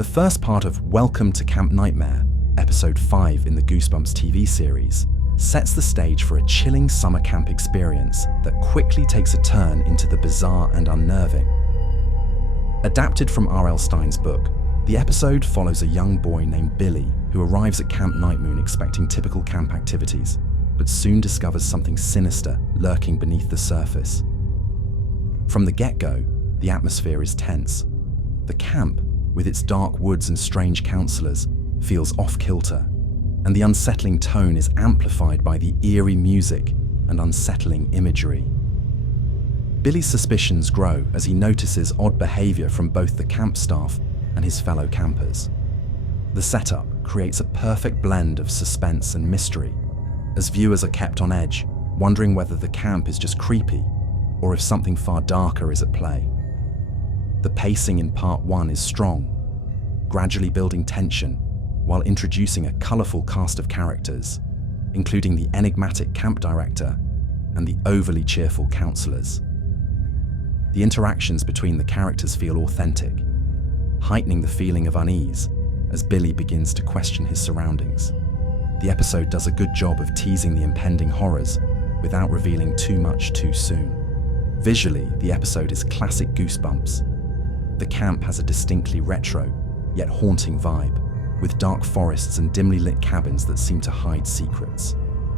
The first part of Welcome to Camp Nightmare, episode 5 in the Goosebumps TV series, sets the stage for a chilling summer camp experience that quickly takes a turn into the bizarre and unnerving. Adapted from R.L Stine's book, the episode follows a young boy named Billy who arrives at Camp Nightmoon expecting typical camp activities, but soon discovers something sinister lurking beneath the surface. From the get-go, the atmosphere is tense. The camp, with its dark woods and strange counselors, feels off-kilter, and the unsettling tone is amplified by the eerie music and unsettling imagery. Billy's suspicions grow as he notices odd behavior from both the camp staff and his fellow campers. The setup creates a perfect blend of suspense and mystery, as viewers are kept on edge, wondering whether the camp is just creepy or if something far darker is at play. The pacing in part 1 is strong, gradually building tension while introducing a colourful cast of characters, including the enigmatic camp director and the overly cheerful counsellors. The interactions between the characters feel authentic, heightening the feeling of unease as Billy begins to question his surroundings. The episode does a good job of teasing the impending horrors without revealing too much too soon. Visually, the episode is classic Goosebumps. The camp has a distinctly retro, yet haunting vibe, with dark forests and dimly lit cabins that seem to hide secrets.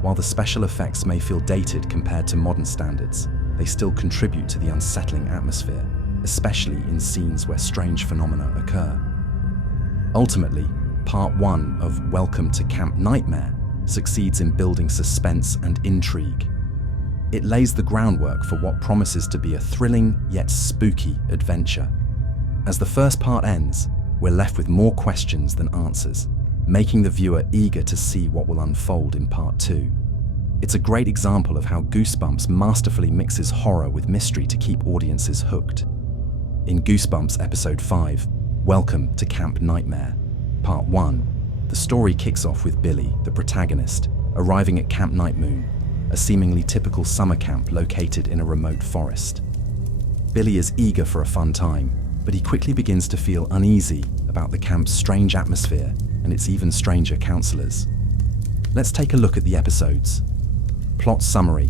While the special effects may feel dated compared to modern standards, they still contribute to the unsettling atmosphere, especially in scenes where strange phenomena occur. Ultimately, part 1 of Welcome to Camp Nightmare succeeds in building suspense and intrigue. It lays the groundwork for what promises to be a thrilling yet spooky adventure. As the first part ends, we're left with more questions than answers, making the viewer eager to see what will unfold in part 2. It's a great example of how Goosebumps masterfully mixes horror with mystery to keep audiences hooked. In Goosebumps episode 5, Welcome to Camp Nightmare, part 1, the story kicks off with Billy, the protagonist, arriving at Camp Nightmoon, a seemingly typical summer camp located in a remote forest. Billy is eager for a fun time, but he quickly begins to feel uneasy about the camp's strange atmosphere and its even stranger counselors. Let's take a look at the episodes. Plot summary: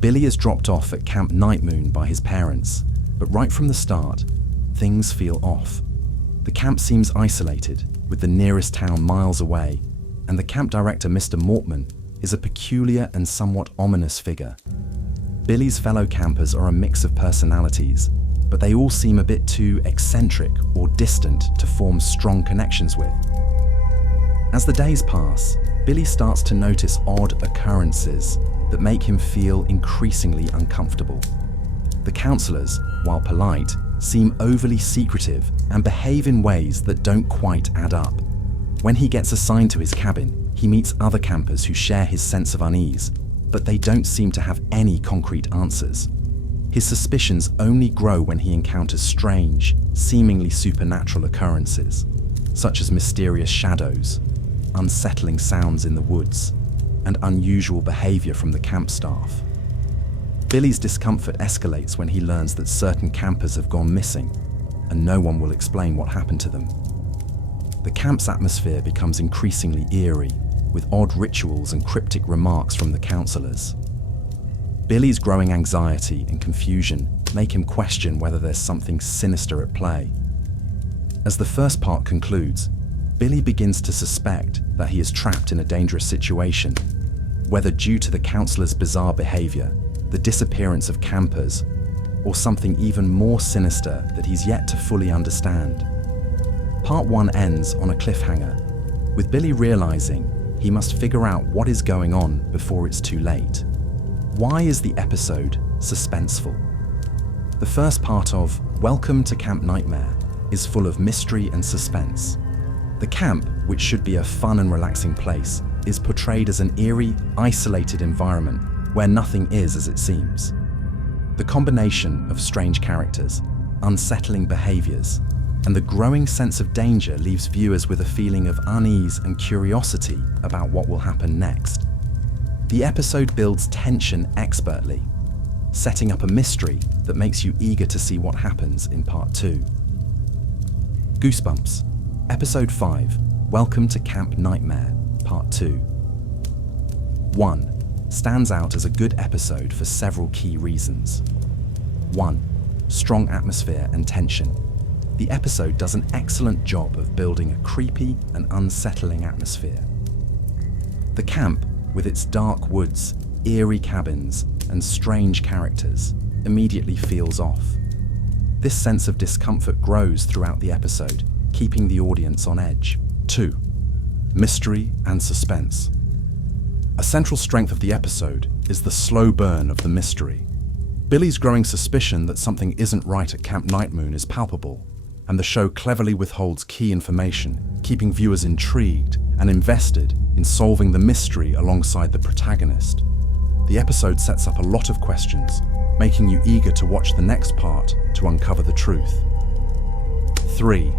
Billy is dropped off at Camp Nightmoon by his parents, but right from the start, things feel off. The camp seems isolated, with the nearest town miles away, and the camp director, Mr. Mortman, is a peculiar and somewhat ominous figure. Billy's fellow campers are a mix of personalities, but they all seem a bit too eccentric or distant to form strong connections with. As the days pass, Billy starts to notice odd occurrences that make him feel increasingly uncomfortable. The counselors, while polite, seem overly secretive and behave in ways that don't quite add up. When he gets assigned to his cabin, he meets other campers who share his sense of unease, but they don't seem to have any concrete answers. His suspicions only grow when he encounters strange, seemingly supernatural occurrences, such as mysterious shadows, unsettling sounds in the woods, and unusual behavior from the camp staff. Billy's discomfort escalates when he learns that certain campers have gone missing, and no one will explain what happened to them. The camp's atmosphere becomes increasingly eerie, with odd rituals and cryptic remarks from the counselors. Billy's growing anxiety and confusion make him question whether there's something sinister at play. As the first part concludes, Billy begins to suspect that he is trapped in a dangerous situation, whether due to the counselors' bizarre behavior, the disappearance of campers, or something even more sinister that he's yet to fully understand. Part 1 ends on a cliffhanger, with Billy realizing he must figure out what is going on before it's too late. Why is the episode suspenseful? The first part of Welcome to Camp Nightmare is full of mystery and suspense. The camp, which should be a fun and relaxing place, is portrayed as an eerie, isolated environment where nothing is as it seems. The combination of strange characters, unsettling behaviors, and the growing sense of danger leaves viewers with a feeling of unease and curiosity about what will happen next. The episode builds tension expertly, setting up a mystery that makes you eager to see what happens in part 2. Goosebumps, Episode 5, Welcome to Camp Nightmare, Part 2. 1. Stands out as a good episode for several key reasons. 1. Strong atmosphere and tension. The episode does an excellent job of building a creepy and unsettling atmosphere. The camp, with its dark woods, eerie cabins, and strange characters, immediately feels off. This sense of discomfort grows throughout the episode, keeping the audience on edge. 2. Mystery and suspense. A central strength of the episode is the slow burn of the mystery. Billy's growing suspicion that something isn't right at Camp Nightmoon is palpable, and the show cleverly withholds key information, keeping viewers intrigued and invested in solving the mystery alongside the protagonist. The episode sets up a lot of questions, making you eager to watch the next part to uncover the truth. 3.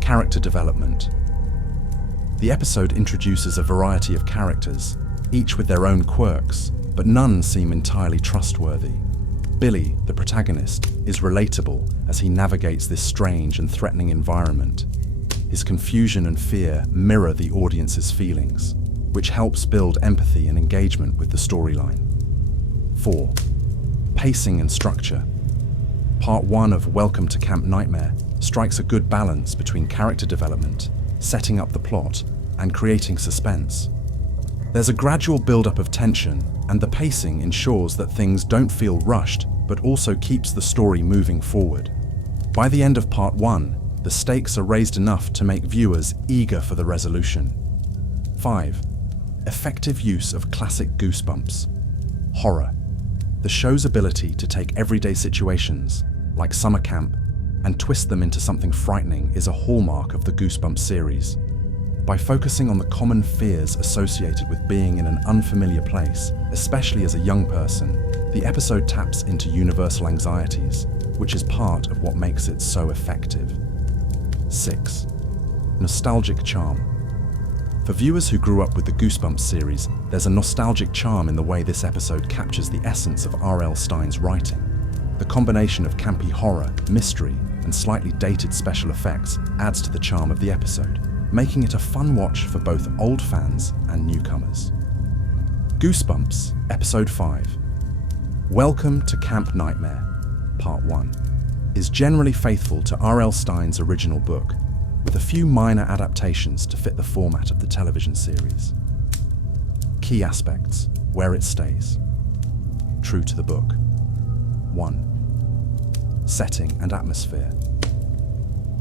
Character development. The episode introduces a variety of characters, each with their own quirks, but none seem entirely trustworthy. Billy, the protagonist, is relatable as he navigates this strange and threatening environment. His confusion and fear mirror the audience's feelings, which helps build empathy and engagement with the storyline. 4. Pacing and structure. Part 1 of Welcome to Camp Nightmare strikes a good balance between character development, setting up the plot, and creating suspense. There's a gradual build-up of tension, and the pacing ensures that things don't feel rushed, but also keeps the story moving forward. By the end of Part 1, the stakes are raised enough to make viewers eager for the resolution. 5. Effective use of classic Goosebumps. Horror. The show's ability to take everyday situations, like summer camp, and twist them into something frightening is a hallmark of the Goosebumps series. By focusing on the common fears associated with being in an unfamiliar place, especially as a young person, the episode taps into universal anxieties, which is part of what makes it so effective. 6. Nostalgic charm. For viewers who grew up with the Goosebumps series, there's a nostalgic charm in the way this episode captures the essence of R.L Stine's writing. The combination of campy horror, mystery, and slightly dated special effects adds to the charm of the episode, making it a fun watch for both old fans and newcomers. Goosebumps, Episode 5. Welcome to Camp Nightmare, Part 1, is generally faithful to R.L Stine's original book, with a few minor adaptations to fit the format of the television series. Key aspects: where it stays. True to the book. 1. Setting and atmosphere.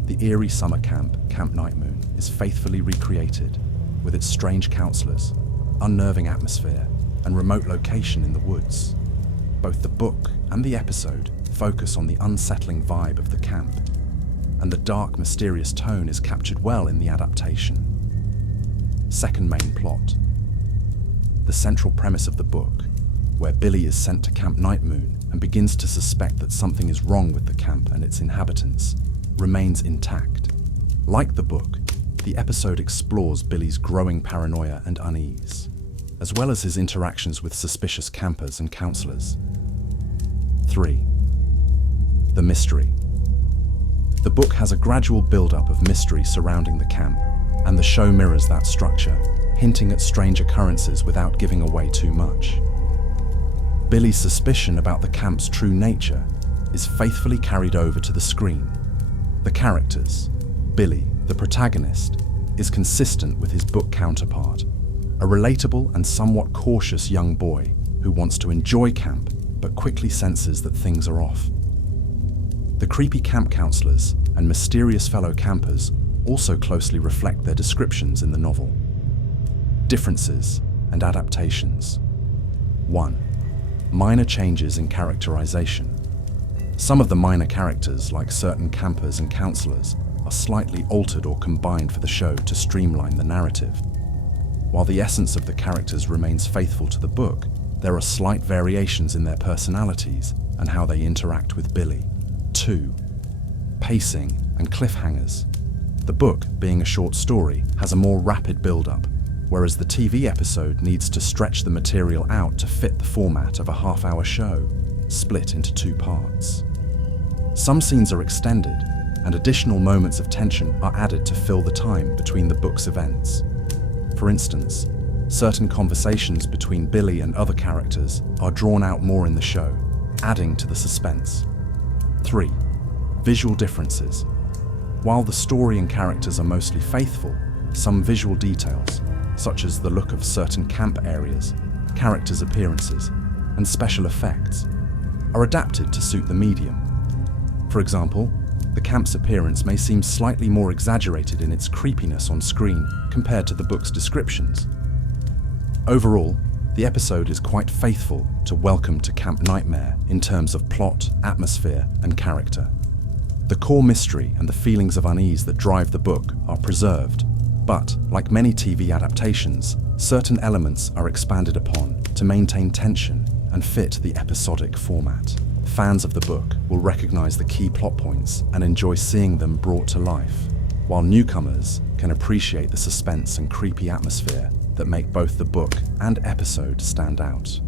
The eerie summer camp, Camp Nightmoon, is faithfully recreated, with its strange counselors, unnerving atmosphere, and remote location in the woods. Both the book and the episode focus on the unsettling vibe of the camp, and the dark, mysterious tone is captured well in the adaptation. Second main plot. The central premise of the book, where Billy is sent to Camp Nightmoon and begins to suspect that something is wrong with the camp and its inhabitants, remains intact. Like the book, the episode explores Billy's growing paranoia and unease, as well as his interactions with suspicious campers and counselors. 3. The mystery. The book has a gradual build-up of mystery surrounding the camp, and the show mirrors that structure, hinting at strange occurrences without giving away too much. Billy's suspicion about the camp's true nature is faithfully carried over to the screen. The characters, Billy, the protagonist, is consistent with his book counterpart, a relatable and somewhat cautious young boy who wants to enjoy camp but quickly senses that things are off. The creepy camp counselors and mysterious fellow campers also closely reflect their descriptions in the novel. Differences and adaptations. 1. Minor changes in characterization. Some of the minor characters, like certain campers and counselors, are slightly altered or combined for the show to streamline the narrative. While the essence of the characters remains faithful to the book, there are slight variations in their personalities and how they interact with Billy. 2. Pacing and cliffhangers. The book, being a short story, has a more rapid build-up, whereas the TV episode needs to stretch the material out to fit the format of a half-hour show, split into 2 parts. Some scenes are extended, and additional moments of tension are added to fill the time between the book's events. For instance, certain conversations between Billy and other characters are drawn out more in the show, adding to the suspense. 3. Visual differences. While the story and characters are mostly faithful, some visual details, such as the look of certain camp areas, characters' appearances, and special effects, are adapted to suit the medium. For example, the camp's appearance may seem slightly more exaggerated in its creepiness on screen compared to the book's descriptions. Overall, the episode is quite faithful to Welcome to Camp Nightmare in terms of plot, atmosphere, and character. The core mystery and the feelings of unease that drive the book are preserved, but, like many TV adaptations, certain elements are expanded upon to maintain tension and fit the episodic format. Fans of the book will recognize the key plot points and enjoy seeing them brought to life, while newcomers can appreciate the suspense and creepy atmosphere that make both the book and episode stand out.